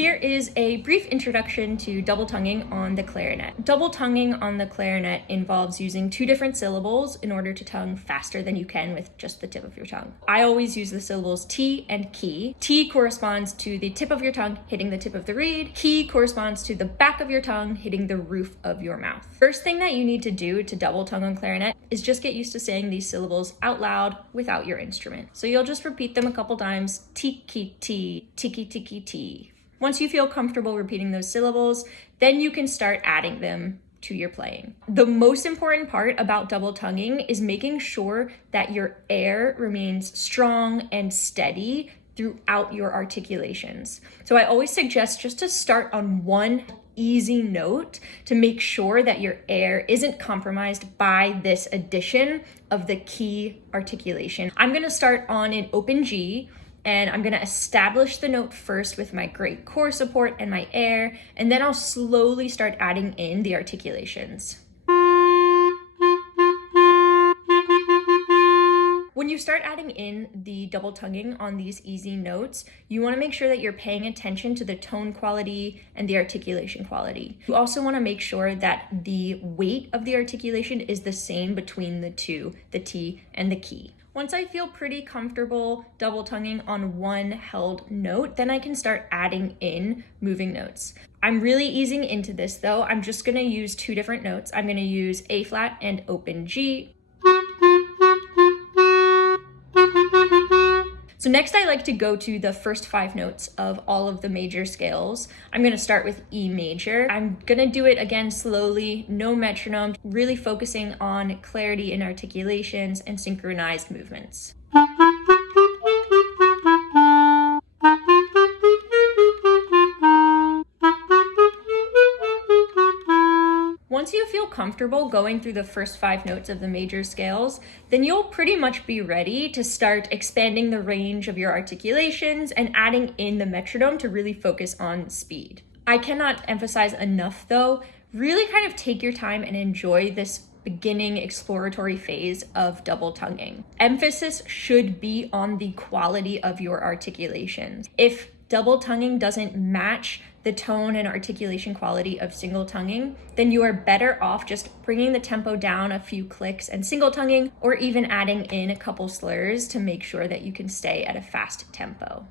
Here is a brief introduction to double tonguing on the clarinet. Double tonguing on the clarinet involves using two different syllables in order to tongue faster than you can with just the tip of your tongue. I always use the syllables T and key. T corresponds to the tip of your tongue hitting the tip of the reed. Key corresponds to the back of your tongue hitting the roof of your mouth. First thing that you need to do to double tongue on clarinet is just get used to saying these syllables out loud without your instrument. So you'll just repeat them a couple times. Tiki T, tiki tiki T. Once you feel comfortable repeating those syllables, then you can start adding them to your playing. The most important part about double tonguing is making sure that your air remains strong and steady throughout your articulations. So I always suggest just to start on one easy note to make sure that your air isn't compromised by this addition of the key articulation. I'm gonna start on an open G, and I'm gonna establish the note first with my great core support and my air, and then I'll slowly start adding in the articulations. When you start adding in the double tonguing on these easy notes, you wanna make sure that you're paying attention to the tone quality and the articulation quality. You also wanna make sure that the weight of the articulation is the same between the two, the T and the key. Once I feel pretty comfortable double tonguing on one held note, then I can start adding in moving notes. I'm really easing into this though. I'm just gonna use two different notes. I'm gonna use A flat and open G. So next I like to go to the first 5 notes of all of the major scales. I'm gonna start with E major. I'm gonna do it again slowly, no metronome, really focusing on clarity in articulations and synchronized movements. Once you feel comfortable going through the first 5 notes of the major scales, then you'll pretty much be ready to start expanding the range of your articulations and adding in the metronome to really focus on speed. I cannot emphasize enough though, really kind of take your time and enjoy this beginning exploratory phase of double tonguing. Emphasis should be on the quality of your articulations. If double tonguing doesn't match the tone and articulation quality of single tonguing, then you are better off just bringing the tempo down a few clicks and single tonguing, or even adding in a couple slurs to make sure that you can stay at a fast tempo.